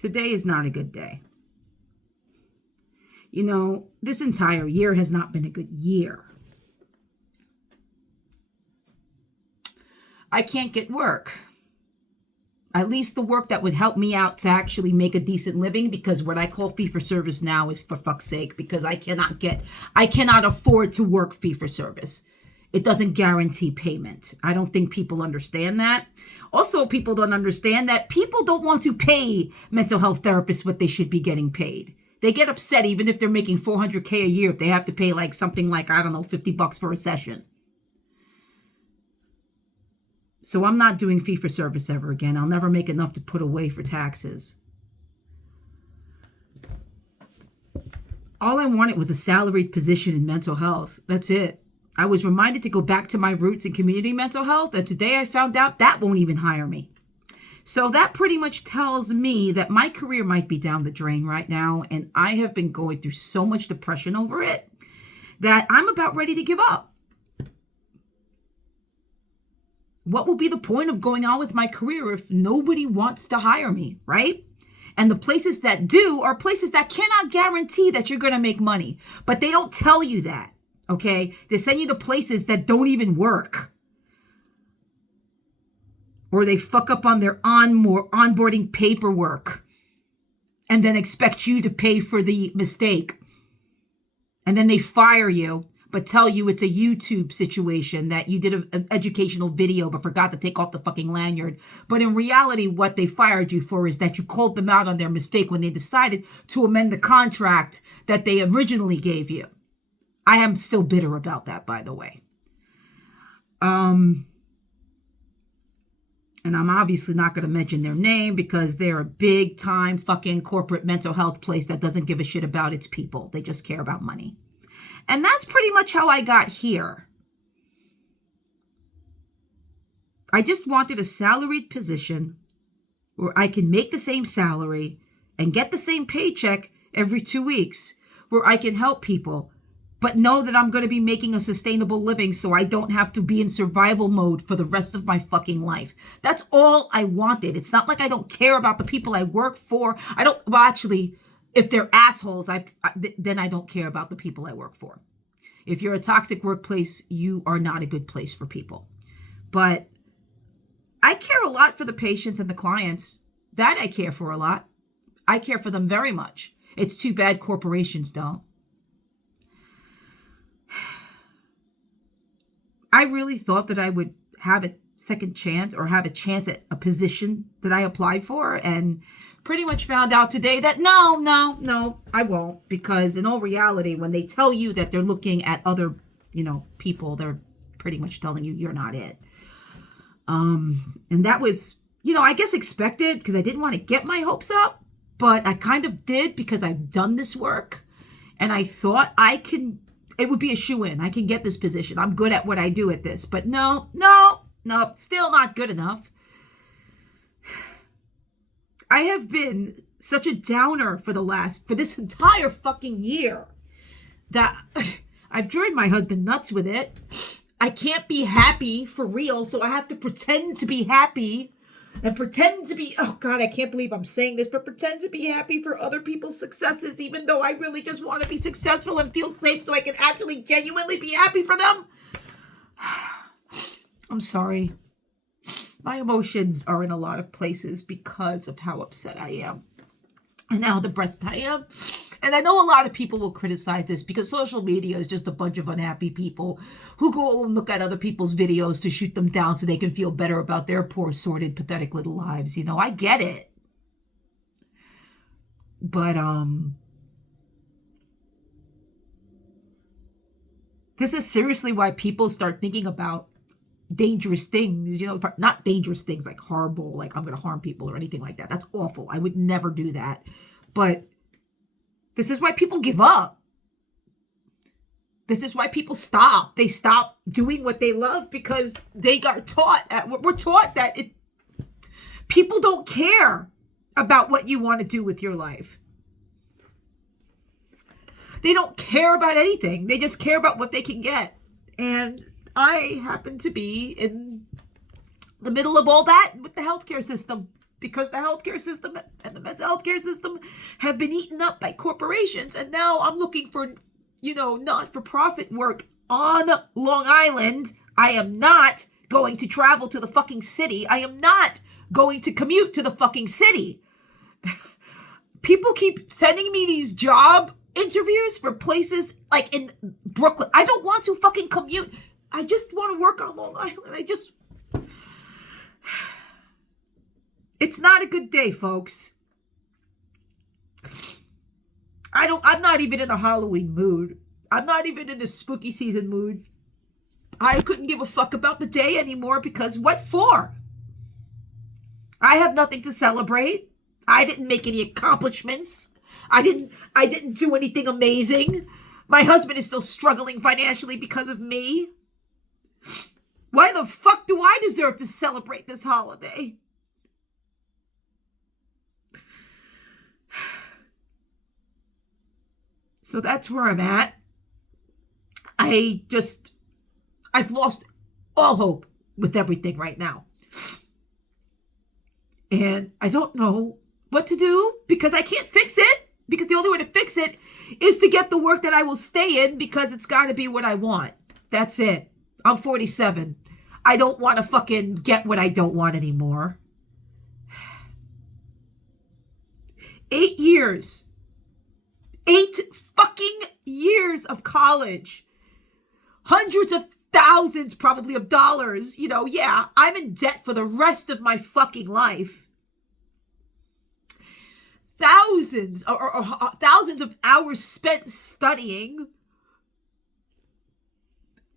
Today is not a good day. You know, this entire year has not been a good year. I can't get work. At least the work that would help me out to actually make a decent living, because what I call fee for service now is for fuck's sake, because I cannot afford to work fee for service. It doesn't guarantee payment. I don't think people understand that. Also, people don't understand that people don't want to pay mental health therapists what they should be getting paid. They get upset even if they're making $400K a year if they have to pay like something like, I don't know, $50 for a session. So I'm not doing fee for service ever again. I'll never make enough to put away for taxes. All I wanted was a salaried position in mental health. That's it. I was reminded to go back to my roots in community mental health, and today I found out that won't even hire me. So that pretty much tells me that my career might be down the drain right now, and I have been going through so much depression over it that I'm about ready to give up. What will be the point of going on with my career if nobody wants to hire me, right? And the places that do are places that cannot guarantee that you're going to make money. But they don't tell you that, okay? They send you to places that don't even work. Or they fuck up on their onboarding paperwork and then expect you to pay for the mistake. And then they fire you, but tell you it's a YouTube situation, that you did an educational video but forgot to take off the fucking lanyard. But in reality, what they fired you for is that you called them out on their mistake when they decided to amend the contract that they originally gave you. I am still bitter about that, by the way. And I'm obviously not going to mention their name because they're a big time fucking corporate mental health place that doesn't give a shit about its people. They just care about money. And that's pretty much how I got here. I just wanted a salaried position where I can make the same salary and get the same paycheck every 2 weeks, where I can help people, but know that I'm going to be making a sustainable living so I don't have to be in survival mode for the rest of my fucking life. That's all I wanted. It's not like I don't care about the people I work for. Actually, if they're assholes, then I don't care about the people I work for. If you're a toxic workplace, you are not a good place for people. But I care a lot for the patients and the clients. That I care for a lot. I care for them very much. It's too bad corporations don't. I really thought that I would have a second chance or have a chance at a position that I applied for, and pretty much found out today that no, I won't. Because in all reality, when they tell you that they're looking at other, people, they're pretty much telling you you're not it. And that was, I guess expected, because I didn't want to get my hopes up, but I kind of did because I've done this work and I thought it would be a shoo-in. I can get this position. I'm good at what I do at this. But no, still not good enough. I have been such a downer for this entire fucking year that I've driven my husband nuts with it. I can't be happy for real, so I have to pretend to be happy and pretend to be, oh God, I can't believe I'm saying this, but pretend to be happy for other people's successes, even though I really just want to be successful and feel safe so I can actually genuinely be happy for them. I'm sorry. My emotions are in a lot of places because of how upset I am and how depressed I am. And I know a lot of people will criticize this because social media is just a bunch of unhappy people who go and look at other people's videos to shoot them down so they can feel better about their poor, sordid, pathetic little lives. I get it. But, this is seriously why people start thinking about dangerous things, not dangerous things like horrible, like I'm going to harm people or anything like that. That's awful. I would never do that. But this is why people give up. This is why people stop. They stop doing what they love because we're taught that people don't care about what you want to do with your life. They don't care about anything. They just care about what they can get. And I happen to be in the middle of all that with the healthcare system. because the healthcare system and the mental health care system have been eaten up by corporations. And now I'm looking for, not-for-profit work on Long Island. I am not going to travel to the fucking city. I am not going to commute to the fucking city. People keep sending me these job interviews for places like in Brooklyn. I don't want to fucking commute. I just want to work on Long Island. It's not a good day, folks. I'm not even in the Halloween mood. I'm not even in the spooky season mood. I couldn't give a fuck about the day anymore because what for? I have nothing to celebrate. I didn't make any accomplishments. I didn't do anything amazing. My husband is still struggling financially because of me. Why the fuck do I deserve to celebrate this holiday? So that's where I'm at. I've lost all hope with everything right now. And I don't know what to do because I can't fix it. Because the only way to fix it is to get the work that I will stay in because it's got to be what I want. That's it. I'm 47. I don't want to fucking get what I don't want anymore. 8 years. 8 fucking years of college. Hundreds of thousands probably of dollars. Yeah, I'm in debt for the rest of my fucking life. Thousands or thousands of hours spent studying,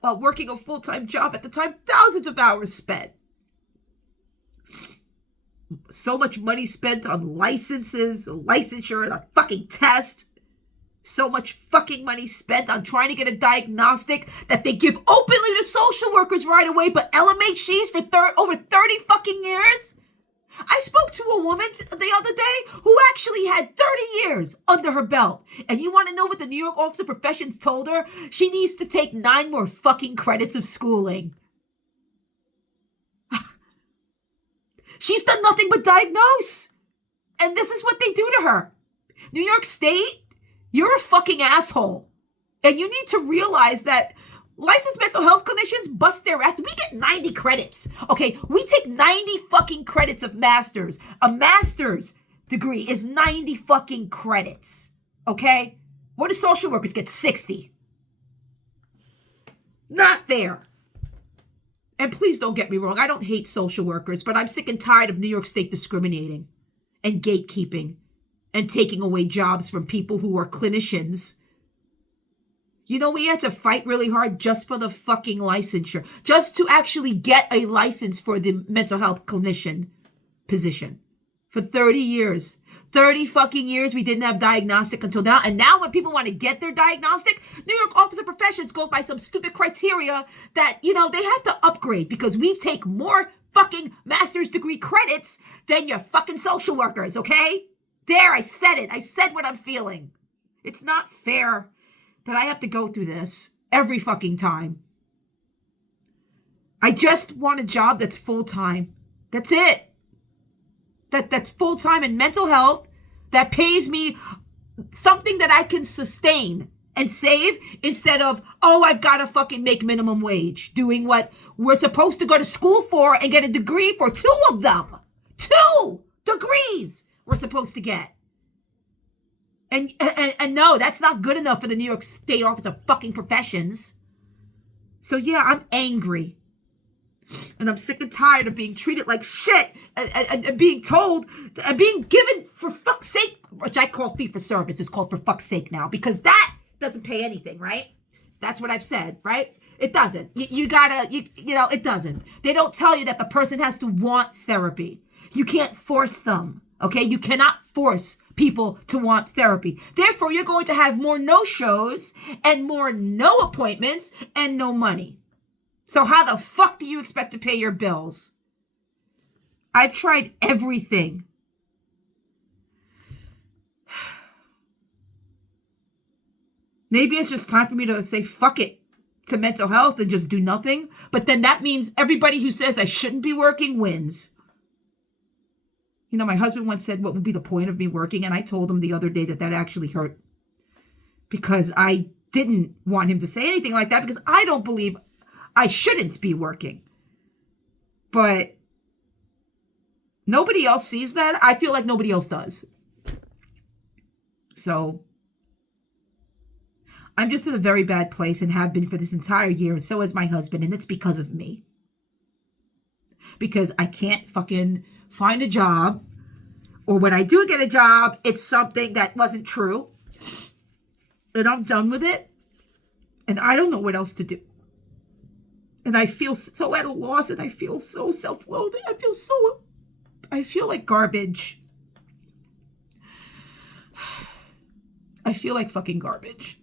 working a full-time job at the time, thousands of hours spent. So much money spent on licenses, licensure, a fucking test. So much fucking money spent on trying to get a diagnostic that they give openly to social workers right away, but LMHCs for over 30 fucking years. I spoke to a woman the other day who actually had 30 years under her belt. And you want to know what the New York Office of Professions told her? She needs to take 9 more fucking credits of schooling. She's done nothing but diagnose. And this is what they do to her. New York State, you're a fucking asshole. And you need to realize that licensed mental health clinicians bust their ass. We get 90 credits. Okay, we take 90 fucking credits of masters. A master's degree is 90 fucking credits. Okay? What do social workers get? 60. Not fair. And please don't get me wrong. I don't hate social workers, but I'm sick and tired of New York State discriminating and gatekeeping and taking away jobs from people who are clinicians. We had to fight really hard just for the fucking licensure, just to actually get a license for the mental health clinician position. For 30 years. 30 fucking years we didn't have diagnostic until now. And now when people want to get their diagnostic, New York Office of Professions goes by some stupid criteria that, they have to upgrade because we take more fucking master's degree credits than your fucking social workers, okay? There, I said it. I said what I'm feeling. It's not fair that I have to go through this every fucking time. I just want a job that's full-time. That's it. That's full-time in mental health, that pays me something that I can sustain and save instead of, I've got to fucking make minimum wage, doing what we're supposed to go to school for and get a degree for. 2 of them. 2 degrees we're supposed to get. And no, that's not good enough for the New York State Office of fucking Professions. So yeah, I'm angry. And I'm sick and tired of being treated like shit and being told and being given for fuck's sake, which I call fee for service, is called for fuck's sake now, because that doesn't pay anything, right? That's what I've said, right? It doesn't. You gotta, it doesn't. They don't tell you that the person has to want therapy. You can't force them, okay? You cannot force people to want therapy. Therefore, you're going to have more no-shows and more no appointments and no money. So how the fuck do you expect to pay your bills? I've tried everything. Maybe it's just time for me to say fuck it to mental health and just do nothing. But then that means everybody who says I shouldn't be working wins. You know, my husband once said, what would be the point of me working? And I told him the other day that actually hurt, because I didn't want him to say anything like that, because I don't believe I shouldn't be working. But nobody else sees that. I feel like nobody else does. So I'm just in a very bad place and have been for this entire year. And so is my husband. And it's because of me. Because I can't fucking find a job. Or when I do get a job, it's something that wasn't true. And I'm done with it. And I don't know what else to do. And I feel so at a loss, and I feel so self-loathing. I feel like garbage. I feel like fucking garbage.